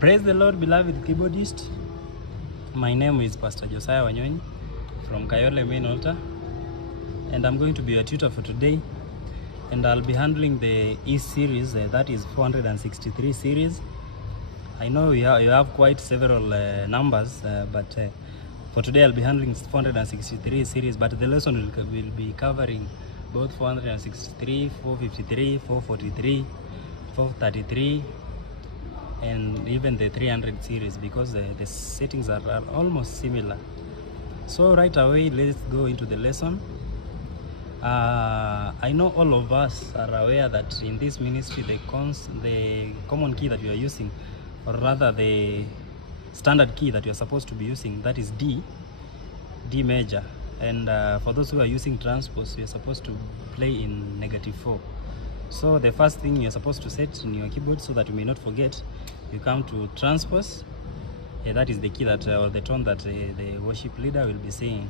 Praise the Lord, beloved keyboardist. My name is Pastor Josiah Wanyonyi from Kayole Main Altar, and I'm going to be your tutor for today. And I'll be handling the E series, that is 463 series. I know you have quite several numbers, but for today I'll be handling 463 series, but the lesson will be covering both 463, 453, 443, 433, and even the 300 series, because the settings are almost similar. So right away, let's go into the lesson. I know all of us are aware that in this ministry the common key that you are using, or rather the standard key that you are supposed to be using, that is D major. And for those who are using transpose, you're supposed to play in -4. So the first thing you're supposed to set in your keyboard, so that you may not forget, you come to transpose. That is the key that or the tone that the worship leader will be singing.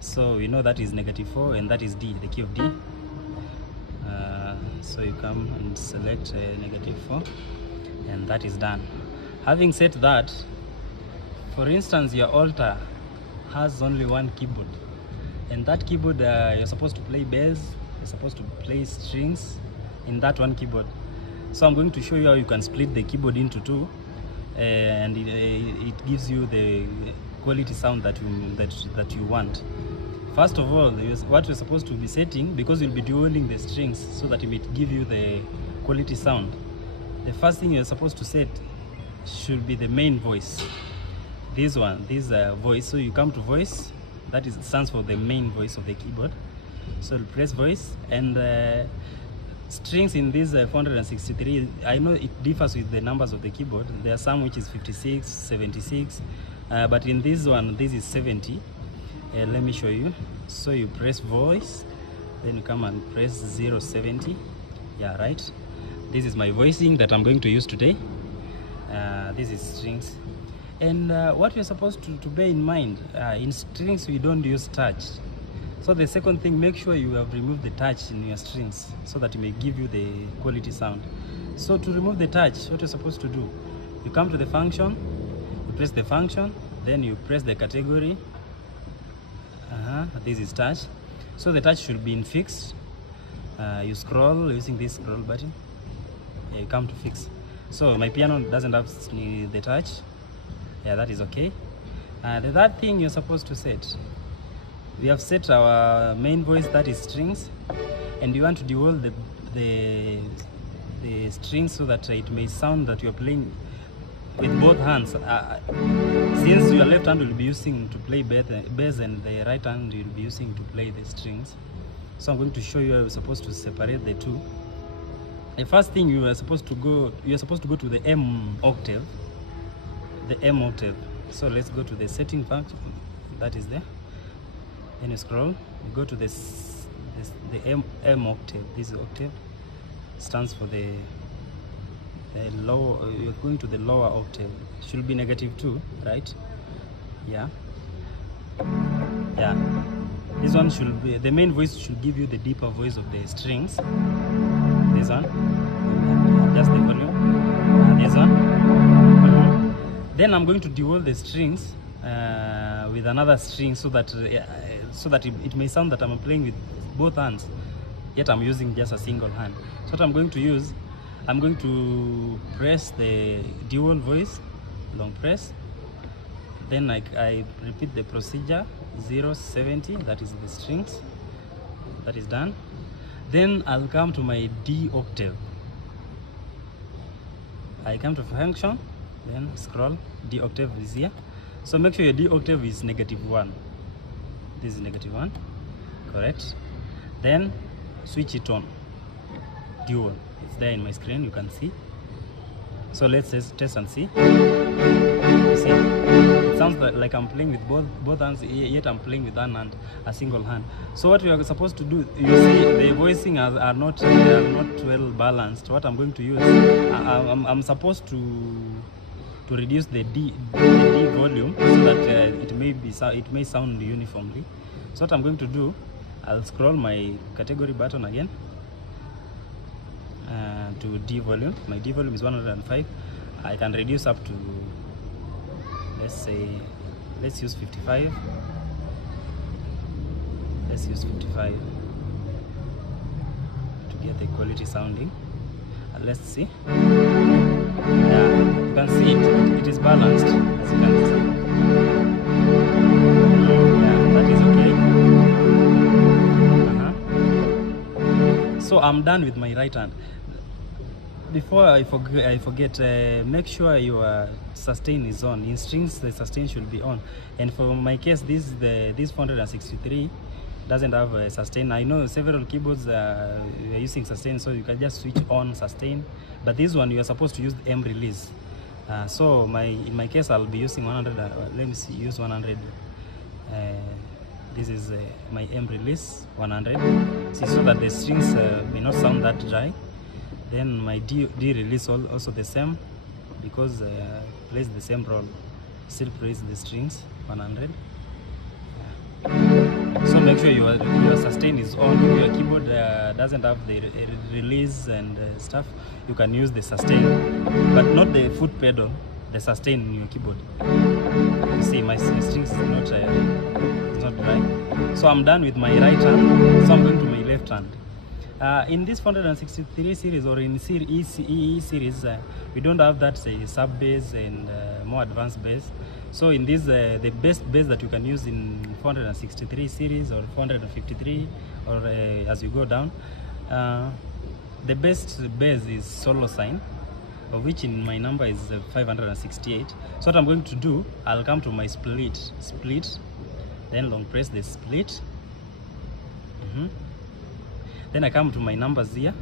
So we know that is -4, and that is D, the key of D. So you come and select -4, and that is done. Having said that, for instance, your altar has only one keyboard, and that keyboard you're supposed to play bass, you're supposed to play strings in that one keyboard. So I'm going to show you how you can split the keyboard into two, and it gives you the quality sound that you want. First of all, what you're supposed to be setting, because you'll be dueling the strings so that it will give you the quality sound, the first thing you're supposed to set should be the main voice. This voice. So you come to voice, that stands for the main voice of the keyboard. So press voice, and strings in this 463, I know it differs with the numbers of the keyboard. There are some which is 56, 76, but in this one, this is 70. Let me show you. So you press voice, then you come and press 070. Yeah, right. This is my voicing that I'm going to use today. This is strings. And what you're supposed to bear in mind, in strings we don't use touch. So the second thing, make sure you have removed the touch in your strings, so that it may give you the quality sound. So to remove the touch, what you're supposed to do, you come to the function, you press the function, then you press the category. This is touch. So the touch should be in fixed. You scroll using this scroll button. Yeah, you come to fix. So my piano doesn't have the touch. Yeah, that is okay. The third thing you're supposed to set, we have set our main voice, that is strings, and you want to dual the strings so that it may sound that you're playing with both hands. Since your left hand will be using to play bass, and the right hand will be using to play the strings. So I'm going to show you how you're supposed to separate the two. The first thing you're supposed to go to the M octave. The M octave. So let's go to the setting function that is there. Then you scroll, you go to the M octave. This octave stands for the lower. You're going to the lower octave. It should be -2, right? Yeah. This one should be the main voice, should give you the deeper voice of the strings. This one, just the volume. This one. Then I'm going to dual the strings with another string, so that it may sound that I'm playing with both hands, yet I'm using just a single hand. So what I'm going to use, I'm going to press the dual voice, long press, then I repeat the procedure, 070, that is the strings, that is done. Then I'll come to my D octave. I come to function, then scroll, D octave is here. So make sure your D octave is -1. This is -1, correct. Then switch it on, dual. It's there in my screen, you can see. So let's test and see. You see, it sounds like I'm playing with both hands, yet I'm playing with one hand, a single hand. So what we are supposed to do, you see, the voicing are not well balanced. What I'm going to use, I'm supposed to reduce the D volume, so that it may sound uniformly. So what I'm going to do, I'll scroll my category button again, to D volume. My D volume is 105. I can reduce up to, let's use 55. Let's use 55 to get the quality sounding. Let's see. Yeah, you can see it is balanced, as you can see. Yeah, that is okay. So I'm done with my right hand. Before I forget, make sure your sustain is on. In strings, the sustain should be on. And for my case, this 463 doesn't have a sustain. I know several keyboards are using sustain, so you can just switch on sustain. But this one, you are supposed to use the M release. So in my case, I'll be using 100. Let me see, use 100. This is my M release 100. See, so that the strings may not sound that dry. Then my D release also the same, because plays the same role. Still plays the strings 100. So make sure your sustain is on. If your keyboard doesn't have the release and stuff, you can use the sustain, but not the foot pedal, the sustain in your keyboard. You see, my strings is not dry. So I'm done with my right hand, so I'm going to my left hand. In this 463 series, or in E series, we don't have that sub bass and more advanced bass. So in this, the best bass that you can use in 463 series or 453, or as you go down, the best bass is solo sign, of which in my number is 568. So what I'm going to do, I'll come to my split, then long press the split. Then I come to my numbers here,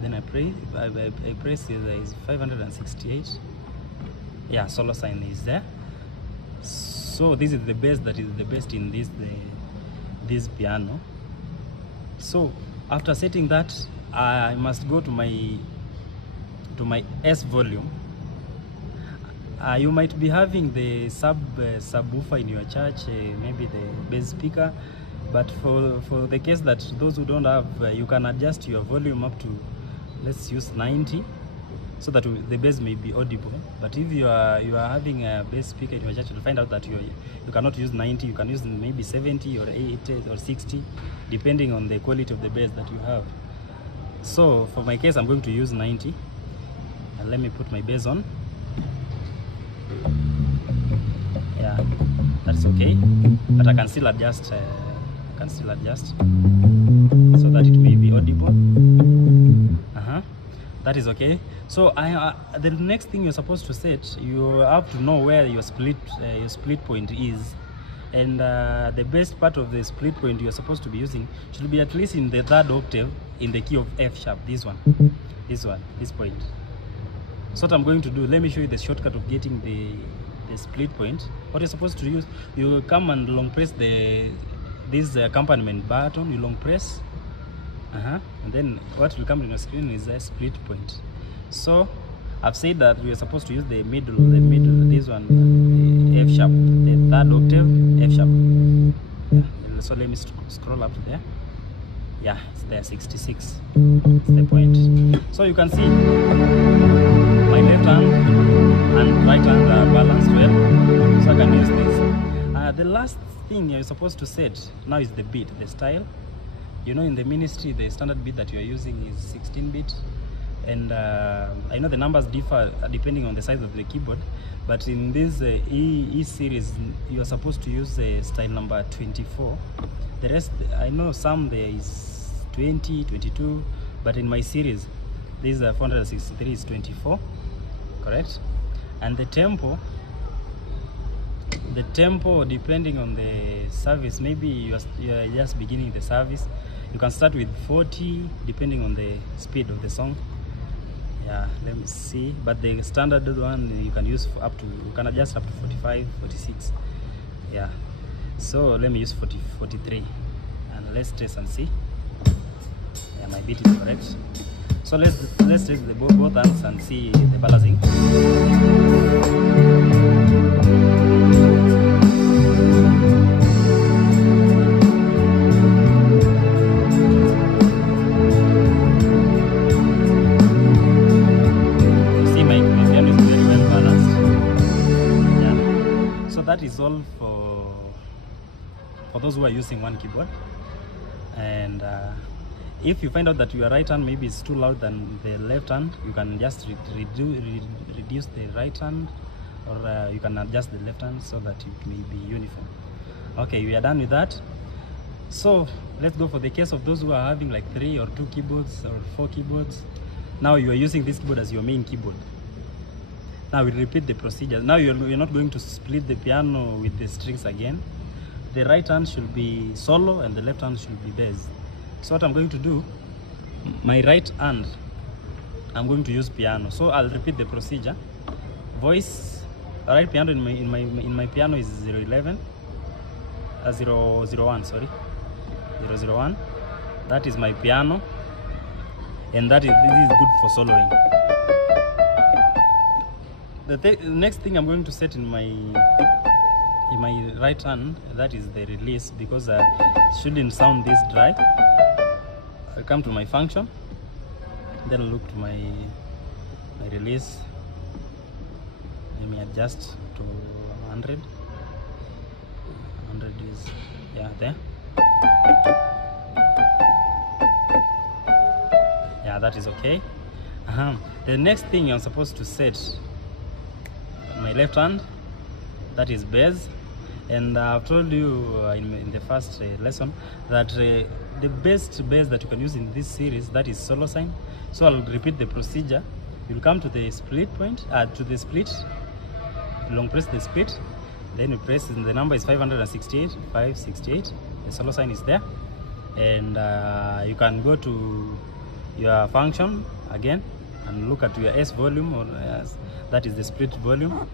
then I press is 568. Yeah, solo sign is there. So this is the bass that is the best in this piano. So after setting that, I must go to my S volume. You might be having the subwoofer in your church, maybe the bass speaker, but for the case that those who don't have, you can adjust your volume up to, let's use 90, so that the bass may be audible. But if you are having a bass speaker in your church, you'll find out that you cannot use 90. You can use maybe 70 or 80 or 60, depending on the quality of the bass that you have. So for my case, I'm going to use 90, and let me put my bass on. Yeah, that's okay, but I can still adjust. So that it may be audible. That is okay. So the next thing you're supposed to set, you have to know where your split point is, and the best part of the split point you're supposed to be using should be at least in the 3rd octave in the key of F sharp. This point. So what I'm going to do, let me show you the shortcut of getting the split point. What you're supposed to use, you come and long press this accompaniment button. You long press, and then what will come on your screen is a split point. So I've said that we are supposed to use the middle, this one, the F sharp, the 3rd octave F sharp. Yeah. So let me scroll up there. Yeah, it's there, 66. It's the point. So you can see my left hand and right hand are balanced well, so I can use this. The last thing you're supposed to set now is the beat, the style. You know, in the ministry, the standard beat that you are using is 16-bit, and I know the numbers differ depending on the size of the keyboard, but in this E series, you are supposed to use style number 24. The rest, I know some there is 20, 22, but in my series, this 463 is 24, correct? And the tempo, depending on the service, maybe you are just beginning the service, you can start with 40 depending on the speed of the song. Yeah, let me see, but the standard one you can use you can adjust up to 45, 46. Yeah, so let me use 43, and let's test and see. Yeah, my beat is correct. So let's test both hands and see the balancing. See, my piano is very well that is all for those who are using one keyboard. And if you find out that your right hand maybe is too loud than the left hand, you can just reduce the right hand, or you can adjust the left hand so that it may be uniform. Okay, we are done with that. So let's go for the case of those who are having like 3 or 2 keyboards or 4 keyboards. Now you are using this keyboard as your main keyboard. Now we'll repeat the procedure. Now you're not going to split the piano with the strings again. The right hand should be solo and the left hand should be bass. So what I'm going to do, my right hand, I'm going to use piano. So I'll repeat the procedure. Voice, right piano in my piano is 011, 001, sorry, 001. That is my piano, and this is good for soloing. The next thing I'm going to set in my right hand, that is the release, because it shouldn't sound this dry. I'll come to my function, then I'll look to my release. Let me adjust to 100. 100 is, yeah, there. Yeah, that is okay. The next thing I'm supposed to set, my left hand, that is bass. And I've told you in the first lesson that the best bass that you can use in this series, that is solo sign. So I'll repeat the procedure. You'll come to the split point, to the split, long press the split, then you press, the number is 568, 568, the solo sign is there. And you can go to your function again and look at your S volume, or that is the split volume.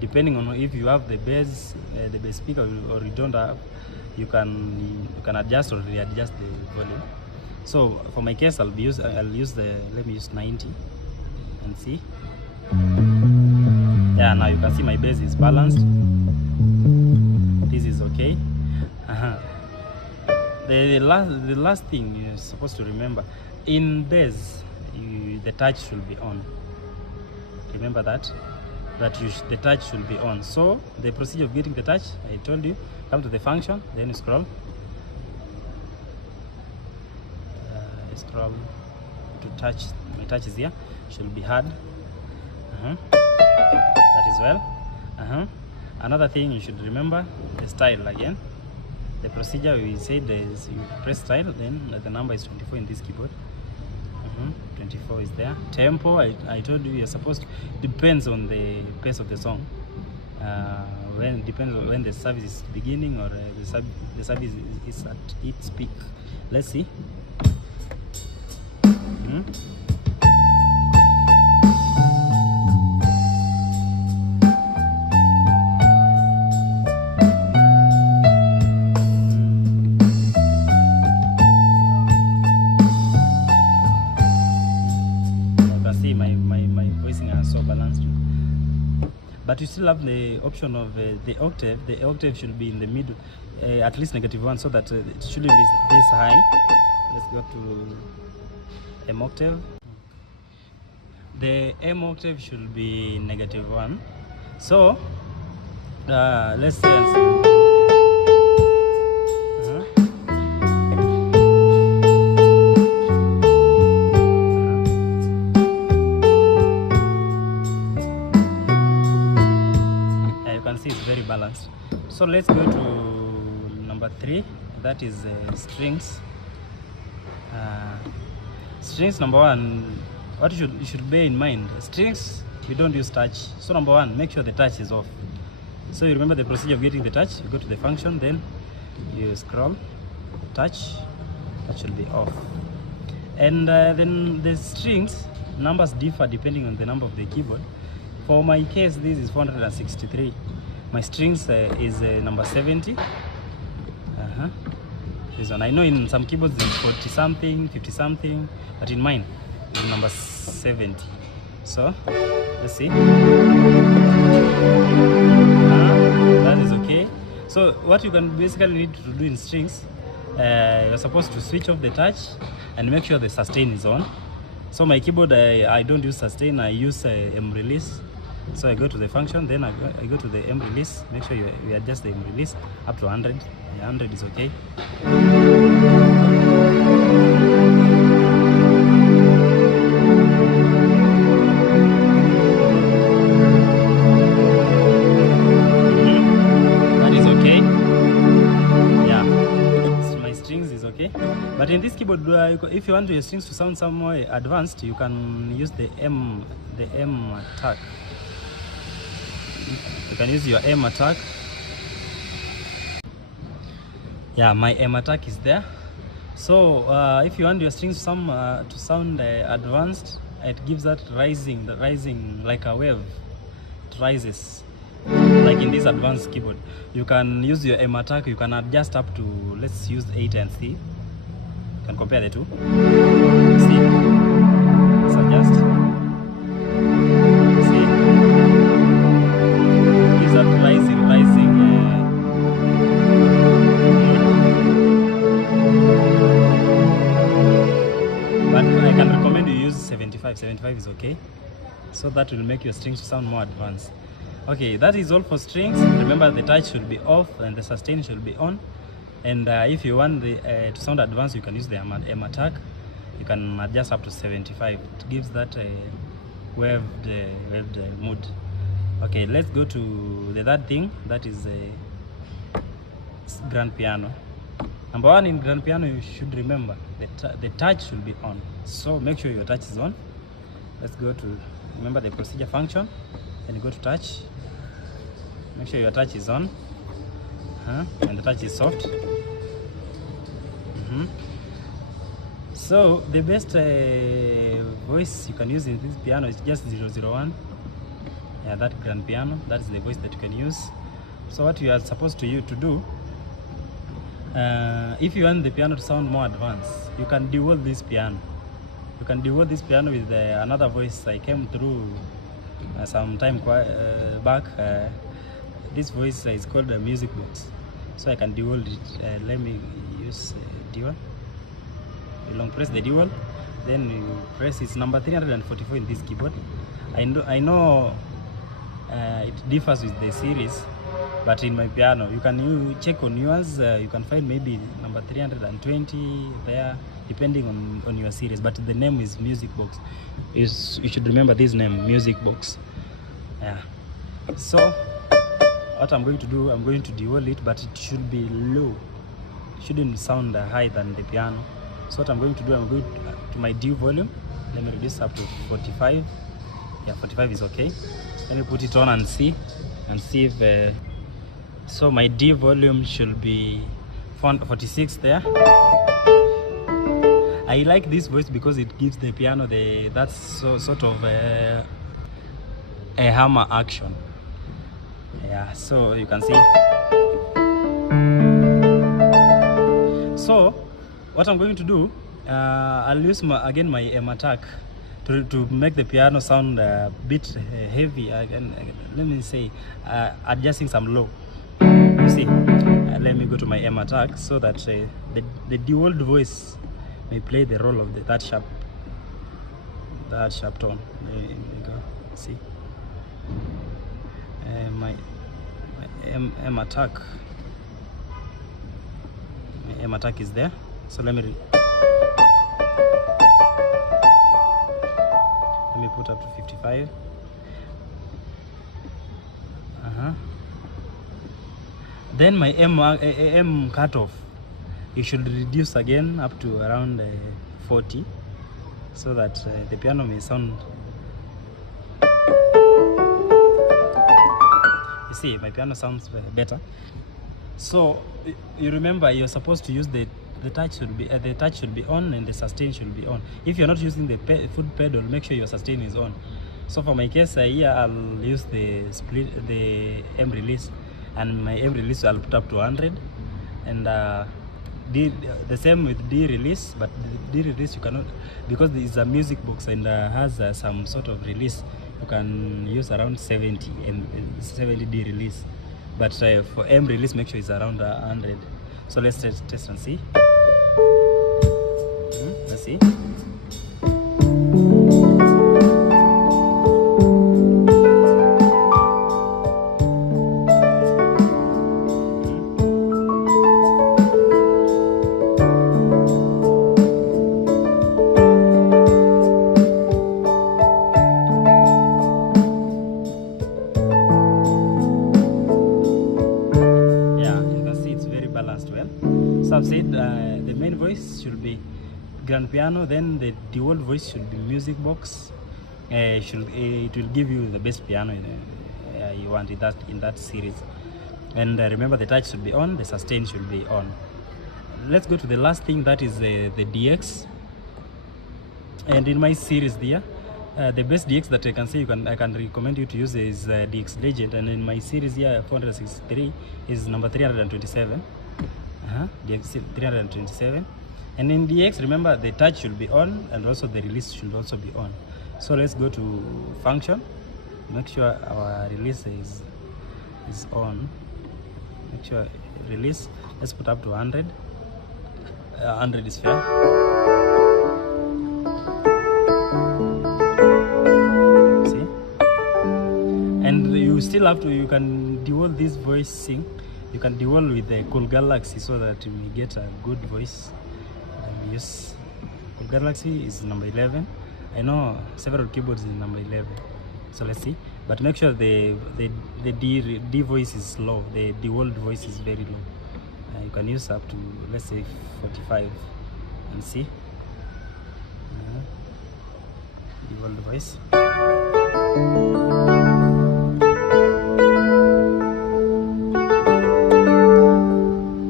Depending on if you have the bass speaker or you don't have, you can adjust or readjust the volume. So for my case, I'll use let me use 90 and see. Yeah, now you can see my bass is balanced. This is okay. The last thing you're supposed to remember, in bass, the touch should be on. Remember that the touch should be on. So the procedure of getting the touch, I told you, come to the function, then you scroll to touch. My touch is here, should be hard. That is well. Another thing you should remember, the style again. The procedure we said is you press style, then the number is 24 in this keyboard. 24 is there. Tempo, I told you, you're supposed to, depends on the pace of the song. Depends on when the service is beginning or the service is at its peak. Let's see. But you still have the option of the octave. The octave should be in the middle, at least -1, so that it shouldn't be this high. Let's go to M octave. The M octave should be -1. So let's say. It's very balanced. So let's go to number 3, that is strings. Strings, number 1, what you should bear in mind, strings, we don't use touch. So number 1, make sure the touch is off. So you remember the procedure of getting the touch. You go to the function, then you scroll, touch, that should be off. And then the strings, numbers differ depending on the number of the keyboard. For my case, this is 463. My strings is number 70. This one, I know in some keyboards it's 40 something, 50 something, but in mine it's number 70. So let's see. That is okay. So what you can basically need to do in strings, you're supposed to switch off the touch and make sure the sustain is on. So my keyboard, I don't use sustain, I use M release. So I go to the function, then I go to the M release. Make sure you adjust the M release up to 100. 100 is okay. That is okay. Yeah, so my strings is okay. But in this keyboard, if you want your strings to sound some more advanced, you can use the M attack. You can use your M attack. Yeah, my M attack is there. So if you want your strings to sound advanced, it gives that rising like a wave. It rises like in this advanced keyboard. You can use your M attack. You can adjust up to, let's use 8 and C. You can compare the two. See, let's adjust. See, it gives that rising but I can recommend you use 75. 75 is okay, so that will make your strings sound more advanced. Okay, that is all for strings. Remember, the touch should be off and the sustain should be on. And if you want the to sound advanced, you can use the M attack. You can adjust up to 75. It gives that waved mood. Okay, let's go to the third thing. That is grand piano. Number one, in grand piano, you should remember the touch should be on. So make sure your touch is on. Let's go to, remember the procedure function, and you go to touch. Make sure your touch is on, and the touch is soft. So the best voice you can use in this piano is just 001. Yeah, that grand piano, that's the voice that you can use. So what you are supposed to do, if you want the piano to sound more advanced, you can dual this piano. You can dual this piano with another voice I came through some time back. This voice is called a music box, so I can dual it. Let me use dual. You long press the dual, then you press, it's number 344 in this keyboard. I know it differs with the series, but in my piano, you check on yours, you can find maybe number 320 there, depending on your series. But the name is music box. You should remember this name, music box. Yeah. So what I'm going to do, I'm going to dual it, but it should be low. It shouldn't sound higher than the piano. So what I'm going to do, I'm going to my D volume. Let me reduce up to 45. Yeah, 45 is okay. Let me put it on and see if so my D volume should be 46 there. I like this voice because it gives the piano that's sort of a hammer action. Yeah, so you can see. So what I'm going to do, I'll use again my M attack to make the piano sound a bit heavy. Let me say adjusting some low. You see, let me go to my M attack so that the dual voice may play the role of that sharp tone. There you go. See, my M attack. My M attack is there. So let me put up to 55. Then my M cutoff, you should reduce again up to around 40, so that the piano may sound. You see, my piano sounds better. So you remember, you're supposed to use the touch should be on and the sustain should be on. If you're not using the foot pedal, make sure your sustain is on. So for my case here, I'll use the M release, and my M release I'll put up to 100, and the same with D release. But the D release you cannot, because it's a music box and has some sort of release. You can use around 70 D release, but for M release, make sure it's around 100. So let's test and see. Let's see. I've said, the main voice should be grand piano, then the default voice should be music box. It will give you the best piano you want in that series. And remember, the touch should be on, the sustain should be on. Let's go to the last thing, that is the DX. And in my series there, the best DX that I can say I can recommend you to use is DX Legend. And in my series here, 463 is number 327. DX 327. And in DX, remember, the touch should be on, and also the release should also be on. So let's go to function. Make sure our release is on. Make sure release. Let's put up to 100. 100 is fair. See? And you still have to, you can dual this voicing. You can dual with the Cool Galaxy so that you may get a good voice. Use Cool Galaxy is number 11. I know several keyboards is number 11. So let's see. But make sure the D voice is low. The default voice is very low. You can use up to, let's say, 45 and see. Default voice.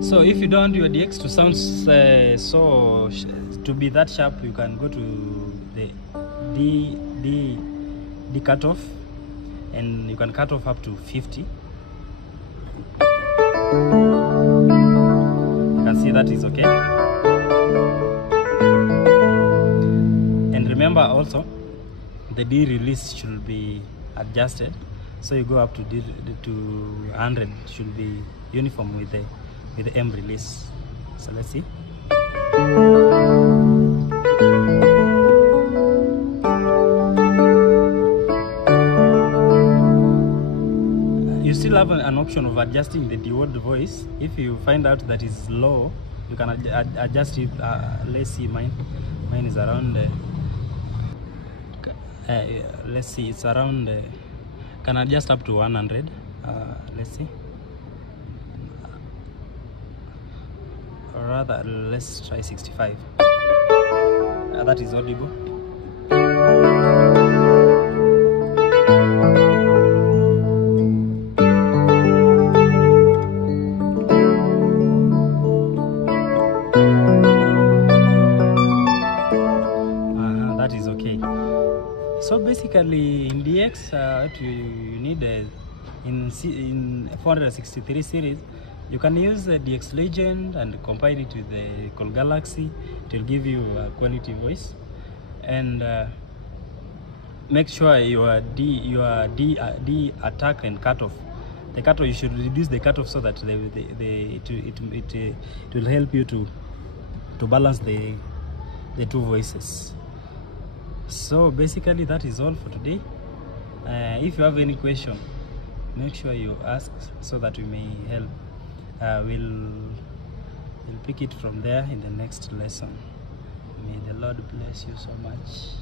So if you don't want your DX to sound to be that sharp, you can go to the D cutoff, and you can cut off up to 50. You can see that is okay. And remember also, the D release should be adjusted, so you go up to 100, should be uniform with the M release. So let's see. You still have an option of adjusting the default voice. If you find out that is low, you can adjust it. Let's see, mine is around let's see, it's around can adjust up to 100. Let's see, or rather, let's try 65. That is audible. That is okay. So basically, in DX, you need in 463 series, you can use the DX Legend and combine it with the Cool Galaxy. It will give you a quality voice. And make sure your D attack and cutoff. The cutoff, you should reduce the cutoff so that it will help you to balance the two voices. So basically, that is all for today. If you have any question, make sure you ask so that we may help. We'll pick it from there in the next lesson. May the Lord bless you so much.